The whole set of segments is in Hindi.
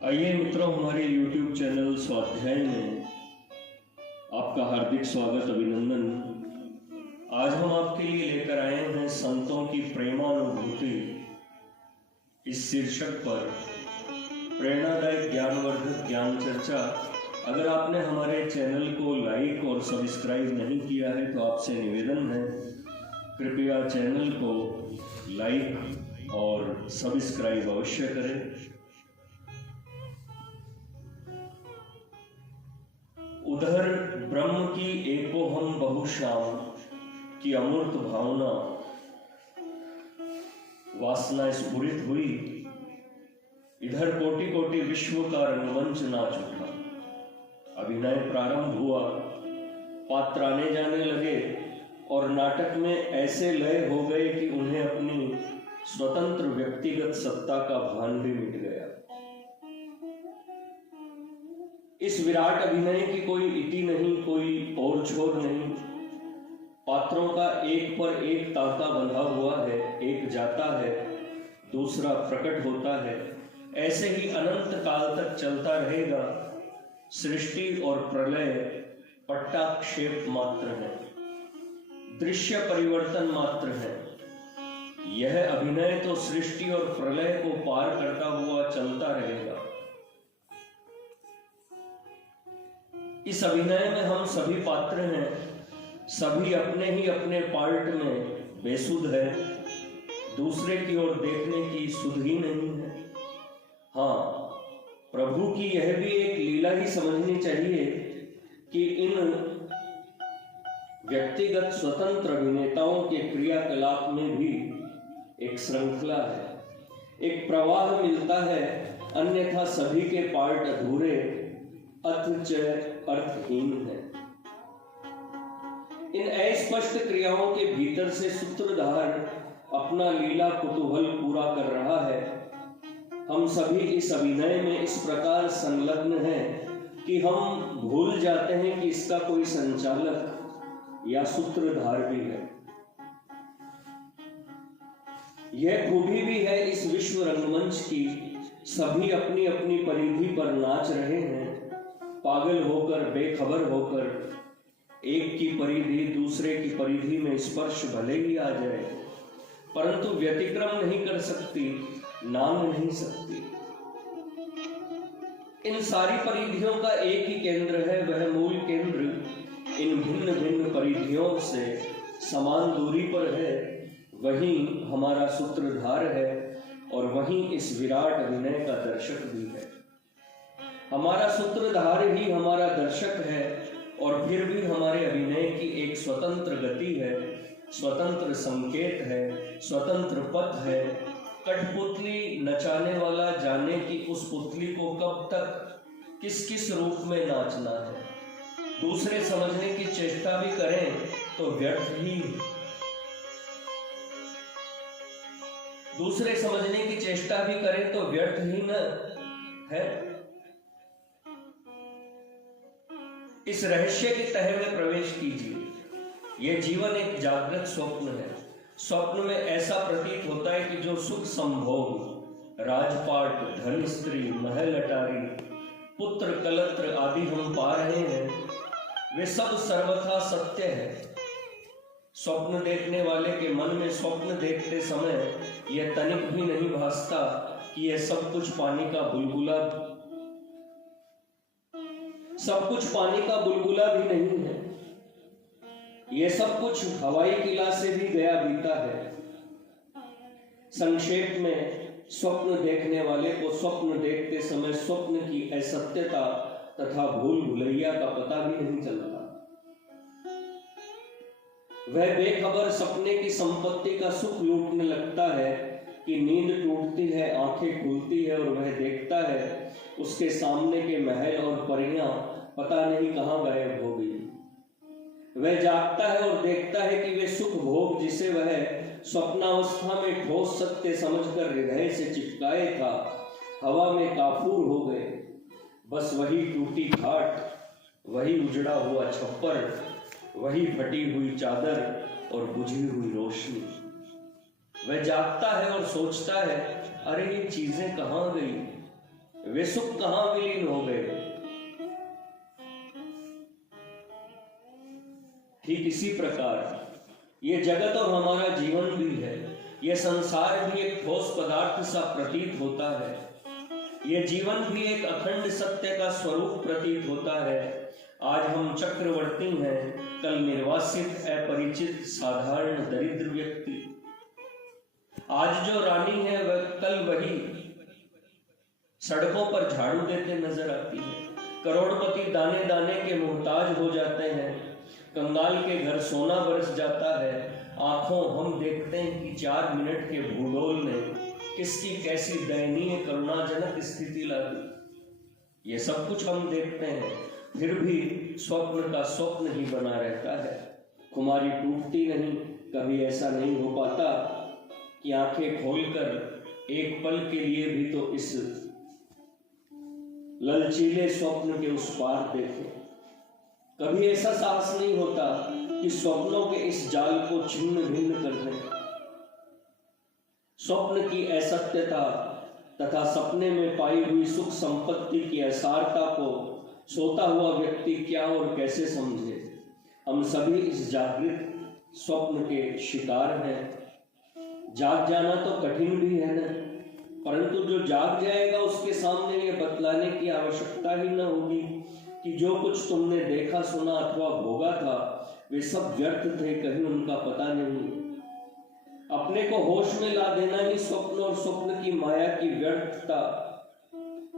आइए मित्रों, हमारे YouTube चैनल स्वाध्याय में आपका हार्दिक स्वागत, अभिनंदन। आज हम आपके लिए लेकर आए हैं संतों की प्रेमानुभूति इस शीर्षक पर प्रेरणादायक ज्ञानवर्धक ज्ञान चर्चा। अगर आपने हमारे चैनल को लाइक और सब्सक्राइब नहीं किया है तो आपसे निवेदन है, कृपया चैनल को लाइक और सब्सक्राइब अवश्य करें। उधर ब्रह्म की एको हम बहुश्याम की अमूर्त भावना वासना स्फुरित हुई। इधर कोटि कोटि विश्व का रंगमंच नाच उठा। अभिनय प्रारंभ हुआ, पात्र आने जाने लगे और नाटक में ऐसे लय हो गए कि उन्हें अपनी स्वतंत्र व्यक्तिगत सत्ता का भान भी मिट गया। इस विराट अभिनय की कोई इति नहीं, कोई और छोर नहीं। पात्रों का एक पर एक तांता बंधा हुआ है, एक जाता है, दूसरा प्रकट होता है। ऐसे ही अनंत काल तक चलता रहेगा। सृष्टि और प्रलय पट्टाक्षेप मात्र है, दृश्य परिवर्तन मात्र है। यह अभिनय तो सृष्टि और प्रलय को पार करता हुआ चलता रहेगा। इस अभिनय में हम सभी पात्र हैं, सभी अपने ही अपने पार्ट में बेसुध है, दूसरे की ओर देखने की सुध ही नहीं है। हाँ, प्रभु की यह भी एक लीला ही समझनी चाहिए कि इन व्यक्तिगत स्वतंत्र अभिनेताओं के क्रियाकलाप में भी एक श्रृंखला है, एक प्रवाह मिलता है, अन्यथा सभी के पार्ट अधूरे अथच अर्थहीन है। इन अस्पष्ट क्रियाओं के भीतर से सूत्रधार अपना लीला कुतूहल पूरा कर रहा है। हम सभी इस अभिनय में इस प्रकार संलग्न हैं कि हम भूल जाते हैं कि इसका कोई संचालक या सूत्रधार भी है। यह खूबी भी है इस विश्व रंगमंच की, सभी अपनी अपनी परिधि पर नाच रहे हैं, पागल होकर, बेखबर होकर। एक की परिधि दूसरे की परिधि में स्पर्श भले ही आ जाए, परंतु व्यतिक्रम नहीं कर सकती, नाम नहीं सकती। इन सारी परिधियों का एक ही केंद्र है, वह मूल केंद्र इन भिन्न भिन्न परिधियों से समान दूरी पर है। वही हमारा सूत्रधार है और वही इस विराट अभिनय का दर्शक भी है। हमारा सूत्रधार ही हमारा दर्शक है और फिर भी हमारे अभिनय की एक स्वतंत्र गति है, स्वतंत्र संकेत है, स्वतंत्र पथ है। कठपुतली नचाने वाला जाने कि उस पुतली को कब तक किस किस रूप में नाचना है। दूसरे समझने की चेष्टा भी करें तो व्यर्थ ही, दूसरे समझने की चेष्टा भी करें तो व्यर्थ ही न है। इस रहस्य की तह में प्रवेश कीजिए। यह जीवन एक जागृत स्वप्न है। स्वप्न में ऐसा प्रतीत होता है कि जो सुख संभोग, राजपाट, धन, स्त्री, महल अटारी, पुत्र कलत्र आदि हम पा रहे हैं, वे सब सर्वथा सत्य है। स्वप्न देखने वाले के मन में स्वप्न देखते समय यह तनिक भी नहीं भासता कि यह सब कुछ पानी का बुलबुला भी नहीं है। यह सब कुछ हवाई किला से भी गया बीता है। संक्षेप में, स्वप्न देखने वाले को स्वप्न देखते समय स्वप्न की असत्यता तथा भूल भुलैया का पता भी नहीं चलता। वह बेखबर सपने की संपत्ति का सुख लूटने लगता है कि नींद टूटती है, आंखें खुलती है और वह देखता है उसके सामने के महल और परियां पता नहीं कहां गायब हो गई। वह जागता है और देखता है कि वे सुख भोग जिसे वह स्वप्नावस्था में ठोस सत्य समझकर हृदय से चिपकाए था, हवा में काफूर हो गए। बस वही टूटी घाट, वही उजड़ा हुआ छप्पर, वही फटी हुई चादर और बुझी हुई रोशनी। वह जागता है और सोचता है, अरे ये चीजें कहां गई। वे सुख कहां विलीन हो गए। ठीक इसी प्रकार ये जगत और हमारा जीवन भी है। यह संसार भी एक ठोस पदार्थ सा प्रतीत होता है। यह जीवन भी एक अखंड सत्य का स्वरूप प्रतीत होता है। आज हम चक्रवर्ती हैं, कल निर्वासित, अपरिचित, साधारण, दरिद्र व्यक्ति। आज जो रानी है वह कल वही सड़कों पर झाड़ू देते नजर आती है। करोड़पति दाने दाने के मोहताज हो जाते हैं। कंगाल के घर सोना बरस जाता है। आंखों हम देखते हैं कि 4 मिनट के भूगोल ने किसकी कैसी दयनीय करुणाजनक स्थिति ला दी। ये सब कुछ हम देखते हैं, फिर भी स्वप्न का स्वप्न ही बना रहता है। खुमारी टूटती नहीं। कभी ऐसा नहीं हो पाता कि आंखें खोलकर एक पल के लिए भी तो इस ललचीले स्वप्न के उस पार देखें। कभी ऐसा साहस नहीं होता कि स्वप्नों के इस जाल को छिन्न भिन्न कर दें। स्वप्न की असत्यता तथा सपने में पाई हुई सुख संपत्ति की असारता को सोता हुआ व्यक्ति क्या और कैसे समझे। हम सभी इस जागृत स्वप्न के शिकार हैं। जाग जाना तो कठिन भी है ना, परंतु जो जाग जाएगा उसके सामने ये बतलाने की आवश्यकता ही न होगी कि जो कुछ तुमने देखा, सुना अथवा भोगा था वे सब व्यर्थ थे, कहीं उनका पता नहीं। अपने को होश में ला देना ही स्वप्न और स्वप्न की माया की व्यर्थता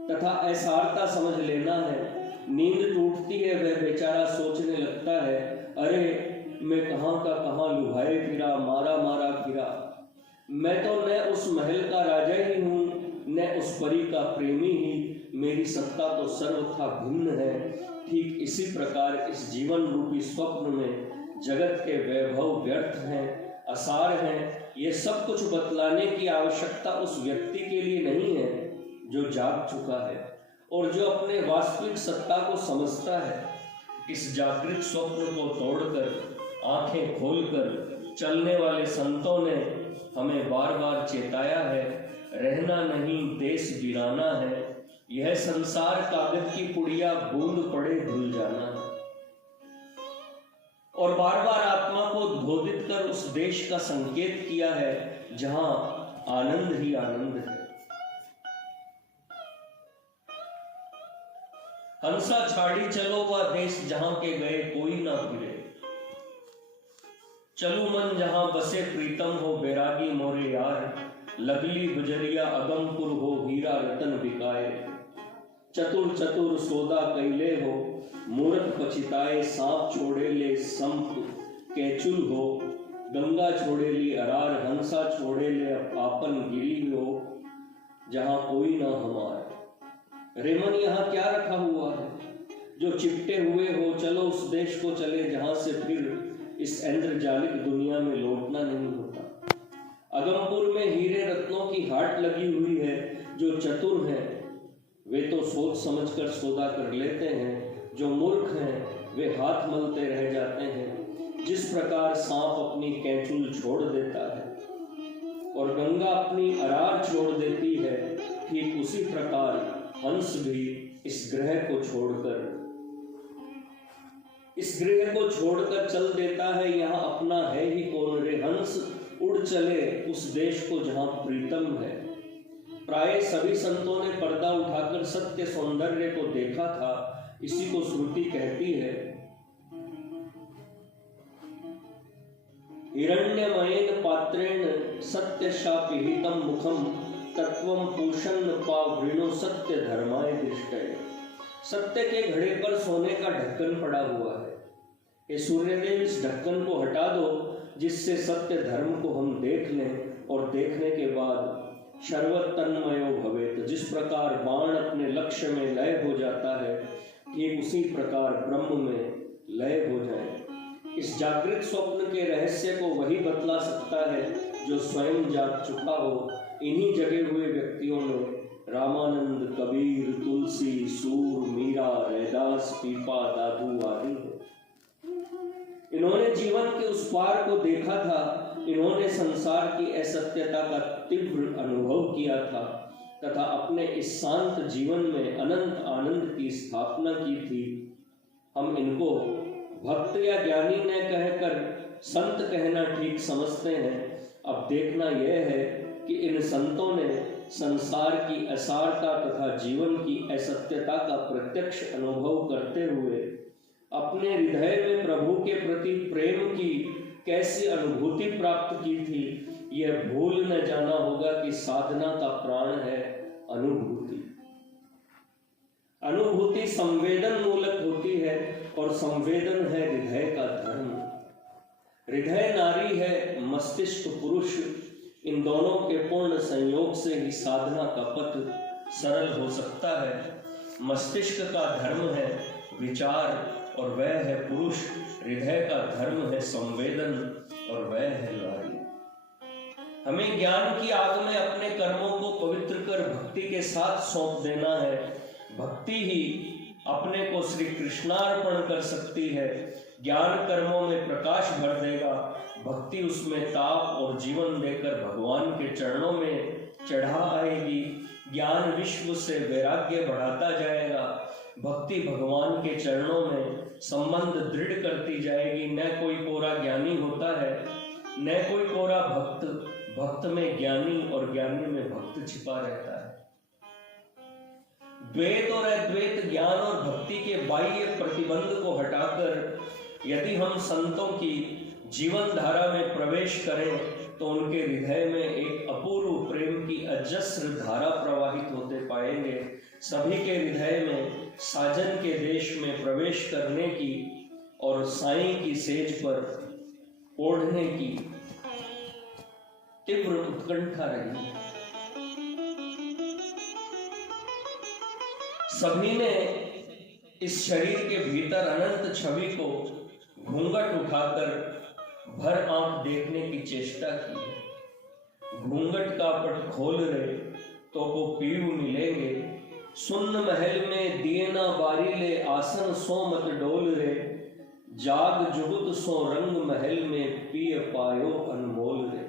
तथा असारता समझ लेना है। नींद टूटती है, वह बेचारा सोचने लगता है, अरे मैं कहां का कहां लुभाए फिरा, मारा मारा फिरा। मैं तो न उस महल का राजा ही हूं, न उस परी का प्रेमी ही। मेरी सत्ता तो सर्वथा भिन्न है। ठीक इसी प्रकार इस जीवन रूपी स्वप्न में जगत के वैभव व्यर्थ हैं, असार हैं। ये सब कुछ बतलाने की आवश्यकता उस व्यक्ति के लिए नहीं है जो जाग चुका है और जो अपने वास्तविक सत्ता को समझता है। इस जागृत स्वप्न को तोड़कर, आंखें खोलकर चलने वाले संतों ने हमें बार बार चेताया है, रहना नहीं देश वीराना है, यह संसार कागज की पुड़िया, बूंद पड़े धुल जाना है। और बार बार आत्मा को उद्बोधित कर उस देश का संकेत किया है जहां आनंद ही आनंद है। हंसा छाड़ी चलो वह देश जहां के गए कोई ना फिरे। चलू मन जहां बसे प्रीतम हो बैरागी मोरे यार। लगली गुजरिया अगमपुर हो हीरा रतन बिकाए। चतुर चतुर सौदा कैले हो मूर्ख पछिताए। सांप छोड़े ले संप कैचुल हो गंगा छोड़े ली अरार। हंसा छोड़े ले आपन गिरी हो जहां कोई ना हमार। रेमन यहाँ क्या रखा हुआ है जो चिपटे हुए हो। चलो उस देश को चले जहां से फिर इस इंद्रजालिक दुनिया में लौटना नहीं होता। अगमपुर में हीरे रत्नों की हाट लगी हुई है। जो चतुर हैं वे तो सोच समझकर सौदा कर लेते हैं, जो मूर्ख हैं वे हाथ मलते रह जाते हैं। जिस प्रकार सांप अपनी कैंचुल छोड़ देता है और गंगा अपनी अरार छोड़ देती है, ठीक उसी प्रकार हंस भी इस ग्रह को छोड़कर चल देता है। यहाँ अपना है ही कौन रे। हंस उड़ चले उस देश को जहाँ प्रीतम है। प्राय सभी संतों ने पर्दा उठाकर सत्य सौंदर्य को देखा था। इसी को श्रुति कहती है, हिरण्यमयेन पात्रेण सत्यशापिहितं मुखम तत्वं पूषन् पावृणो सत्य धर्माय दृष्टये। सत्य के घड़े पर सोने का ढक्कन पड़ा हुआ है। ये सूर्यदेव इस ढक्कन को हटा दो जिससे सत्य धर्म को हम देख लें और देखने के बाद सर्वतन्मयो भवेत्। जिस प्रकार बाण अपने लक्ष्य में लय हो जाता है, ठीक उसी प्रकार ब्रह्म में लय हो जाए। इस जागृत स्वप्न के रहस्य को वही बतला सकता है जो स्वयं जाग चुका हो। इन्हीं जगे हुए व्यक्तियों में रामानंद, कबीर, तुलसी, सूर, मीरा, रैदास, पीपा, दादू आदि है। इन्होंने जीवन के उस पार को देखा था। इन्होंने संसार की असत्यता का तीव्र अनुभव किया था तथा अपने इस शांत जीवन में अनंत आनंद की स्थापना की थी। हम इनको भक्त या ज्ञानी न कहकर संत कहना ठीक समझते हैं। अब देखना यह है कि इन संतों ने संसार की असारता तथा जीवन की असत्यता का प्रत्यक्ष अनुभव करते हुए अपने हृदय में प्रभु के प्रति प्रेम की कैसी अनुभूति प्राप्त की थी, यह भूल न जाना होगा कि साधना का प्राण है अनुभूति। अनुभूति संवेदन मूलक होती है और संवेदन है हृदय का धर्म। हृदय नारी है, मस्तिष्क पुरुष। इन दोनों के पूर्ण संयोग से ही साधना का पथ सरल हो सकता है। मस्तिष्क का धर्म है विचार और वह है पुरुष। हृदय का धर्म है संवेदन और वह है नारी। हमें ज्ञान की आग में अपने कर्मों को पवित्र कर भक्ति के साथ सौंप देना है। भक्ति ही अपने को श्री कृष्णार्पण कर सकती है। ज्ञान कर्मों में प्रकाश भर देगा, भक्ति उसमें ताप और जीवन देकर भगवान के चरणों में चढ़ा आएगी। ज्ञान विश्व से वैराग्य बढ़ाता जाएगा, भक्ति भगवान के चरणों में संबंध दृढ़ करती जाएगी। न कोई कोरा ज्ञानी होता है, न कोई कोरा भक्त। भक्त में ज्ञानी और ज्ञानी में भक्त छिपा रहता है। द्वैत और अद्वैत, ज्ञान और भक्ति के बाह्य प्रतिबंध को हटाकर यदि हम संतों की जीवन धारा में प्रवेश करें तो उनके हृदय में एक अपूर्व प्रेम की अजस्र धारा प्रवाहित होते पाएंगे। सभी के हृदय में साजन के देश में प्रवेश करने की और साईं की सेज पर ओढ़ने की तीव्र उत्कंठा रही। सभी ने इस शरीर के भीतर अनंत छवि को घूंघट उठाकर भर आंख देखने की चेष्टा की है। घूंघट का पट खोल रहे तो वो पीऊ मिलेंगे। सुन्न महल में दिए ना बारी ले, आसन सो मत डोल रे। जाग जुगुत सो रंग महल में, पिय पायो अनमोल रे।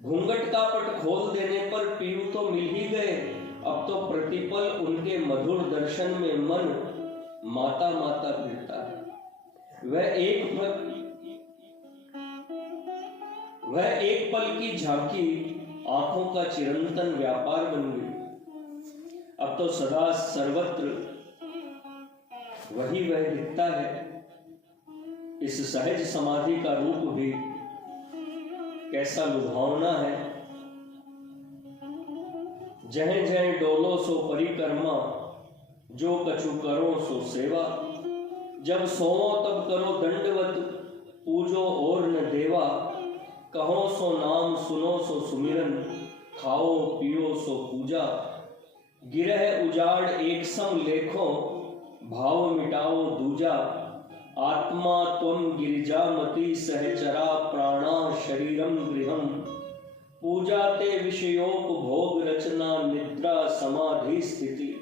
घूंघट का पट खोल देने पर पीऊ तो मिल ही गए। अब तो प्रतिपल उनके मधुर दर्शन में मन माता माता फिरता है। वह एक पल की झांकी आंखों का चिरंतन व्यापार बन गई। अब तो सदा सर्वत्र वही वह दिखता है। इस सहज समाधि का रूप भी कैसा लुभावना है। जह जह डोलो सो परिक्रमा, जो कछु करो सो सेवा। जब सोओ तब करो दंडवत, पूजो और न देवा। कहो सो नाम, सुनो सो सुमिरन, खाओ पियो सो पूजा। गिरह उजाड़ एक सम लेखो, भाव मिटाओ दूजा। आत्मा त्वं गिरिजामति, सहचरा प्राणा शरीरम गृहम। पूजा ते विषयोपभोग रचना, निद्रा समाधि स्थिति।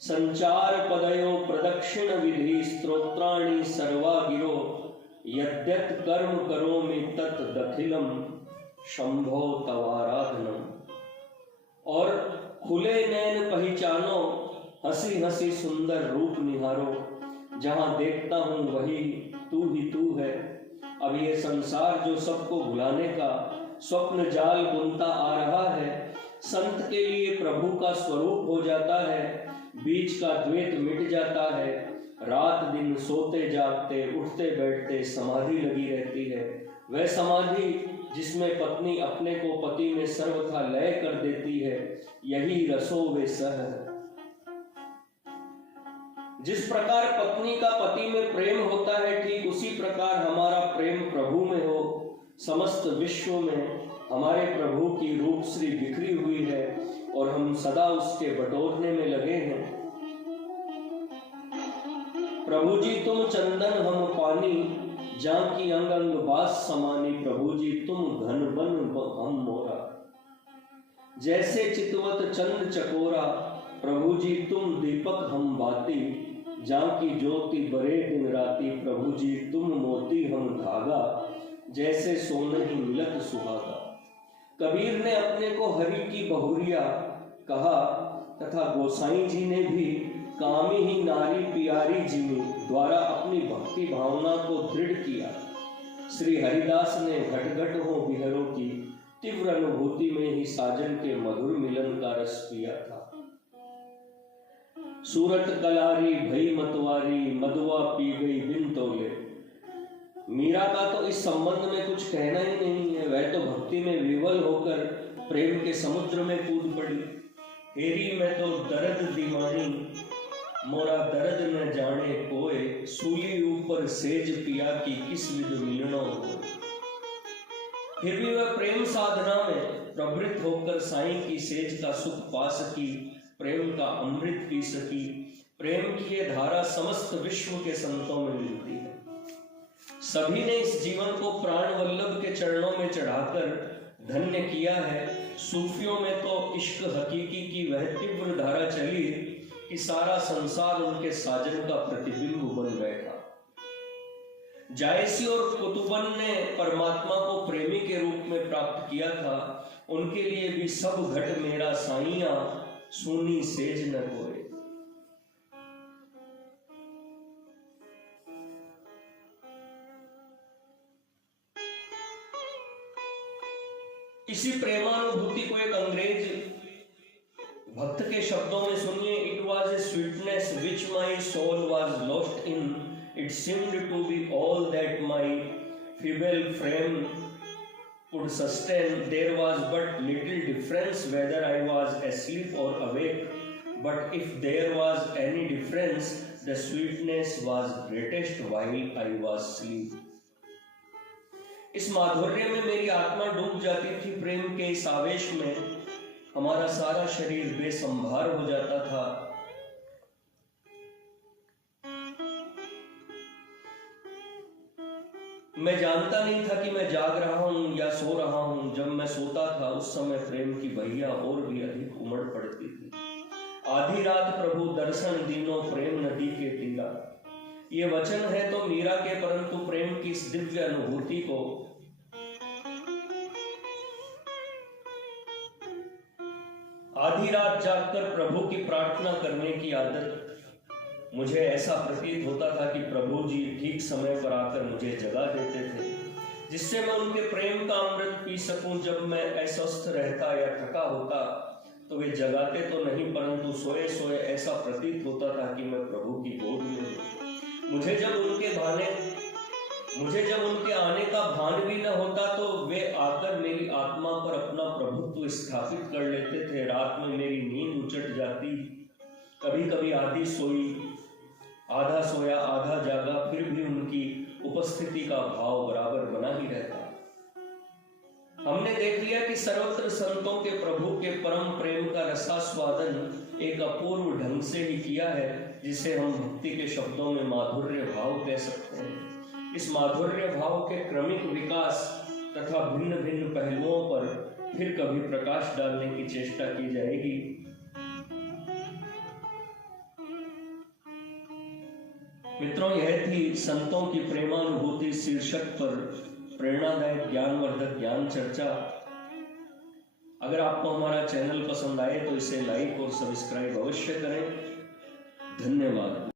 संचार पदयो प्रदक्षिण विधि, स्तोत्राणि सर्वा गिरो। यद्यत कर्म करोमि तत् दखिलम, शंभो तवाराधनम। और खुले नैन पहचानो, हंसी हंसी सुंदर रूप निहारो। जहां देखता हूं वही तू है। अब ये संसार जो सबको भुलाने का स्वप्न जाल बुनता आ रहा है, संत के लिए प्रभु का स्वरूप हो जाता है। बीच का द्वैत मिट जाता है। रात दिन सोते जागते उठते बैठते समाधि लगी रहती है। वह समाधि जिसमें पत्नी अपने को पति में सर्वथा लय कर देती है, यही रसो वे सह। जिस प्रकार पत्नी का पति में प्रेम होता है, ठीक उसी प्रकार हमारा प्रेम प्रभु में हो। समस्त विश्व में हमारे प्रभु की रूप श्री बिखरी हुई है और हम सदा उसके बटोरने में लगे हैं। प्रभु जी तुम चंदन हम पानी, जाकी अंग अंग बास समानी। प्रभु जी तुम घन बन हम मोरा, जैसे चितवत चंद चकोरा। प्रभु जी तुम दीपक हम बाती, जाकी ज्योति बरे दिन राती। प्रभु जी तुम मोती हम धागा, जैसे सोने ही मिलत सुहागा। कबीर ने अपने को हरि की बहुरिया कहा तथा गोसाई जी ने भी कामी ही नारी प्यारी जिमी द्वारा अपनी भक्ति भावना को दृढ़ किया। श्री हरिदास ने घट घट हो बिहरों की तीव्र अनुभूति में ही साजन के मधुर मिलन का रस पिया था। सूरत कलारी भई मतवारी मदवा पी गई बिन तोले। मीरा का तो इस संबंध में कुछ कहना ही नहीं है। वह तो भक्ति में विवल होकर प्रेम के समुद्र में कूद पड़ी। हेरी में तो दर्द दीवानी मोरा दर्द न जाने कोय, सूली ऊपर सेज पिया की किस विध मिलनो हो। फिर भी वह प्रेम साधना में प्रवृत्त होकर साईं की सेज का सुख पा सकी, प्रेम का अमृत पी सकी। प्रेम की ये धारा समस्त विश्व के संतों में मिलती है। सभी ने इस जीवन को प्राण वल्लभ के चरणों में चढ़ाकर धन्य किया है। सूफियों में तो इश्क हकीकी की वह तीव्र धारा चली कि सारा संसार उनके साजन का प्रतिबिंब बन बैठा। जायसी और कुतुबन ने परमात्मा को प्रेमी के रूप में प्राप्त किया था। उनके लिए भी सब घट मेरा साईया, सूनी सेज न कोय। इसी प्रेमानुभूति को एक अंग्रेज भक्त के शब्दों में सुनिए। It was a sweetness which my soul was lost in, it seemed to be all that my feeble frame could sustain. There was but little difference whether I was asleep or awake, but if there was any difference, the sweetness was greatest while I was asleep. इस माधुर्य में मेरी आत्मा डूब जाती थी। प्रेम के इस आवेश में हमारा सारा शरीर बेसंभार हो जाता था। मैं जानता नहीं था कि मैं जाग रहा हूं या सो रहा हूं। जब मैं सोता था उस समय प्रेम की बहिया और भी अधिक उमड़ पड़ती थी। आधी रात प्रभु दर्शन दीनो प्रेम नदी के तीरा, ये वचन है तो मीरा के, परंतु प्रेम की इस दिव्य अनुभूति को आधी रात जागकर प्रभु की प्रार्थना करने की आदत, मुझे ऐसा प्रतीत होता था कि प्रभु जी ठीक समय पर आकर मुझे जगा देते थे, जिससे मैं उनके प्रेम का अमृत पी सकूं। जब मैं अस्वस्थ रहता या थका होता तो वे जगाते तो नहीं, परंतु सोए सोए ऐसा प्रतीत होता था कि मैं प्रभु की गोद में हूं। मुझे जब उनके आने का भान भी न होता तो वे आकर मेरी आत्मा पर अपना प्रभुत्व स्थापित कर लेते थे। रात में मेरी नींद उचट जाती, कभी कभी आधी सोई, आधा सोया, आधा जागा, फिर भी उनकी उपस्थिति का भाव बराबर बना ही रहता। हमने देख लिया कि सर्वत्र संतों के प्रभु के परम प्रेम का रसास्वादन एक अपूर्व ढंग से ही किया है, जिसे हम भक्ति के शब्दों में माधुर्य भाव कह सकते हैं। इस माधुर्य भाव के क्रमिक विकास तथा भिन्न भिन्न पहलुओं पर फिर कभी प्रकाश डालने की चेष्टा की जाएगी। मित्रों, यह थी संतों की प्रेमानुभूति शीर्षक पर प्रेरणादायक ज्ञानवर्धक ज्ञान चर्चा। अगर आपको हमारा चैनल पसंद आए तो इसे लाइक और सब्सक्राइब अवश्य करें। धन्यवाद।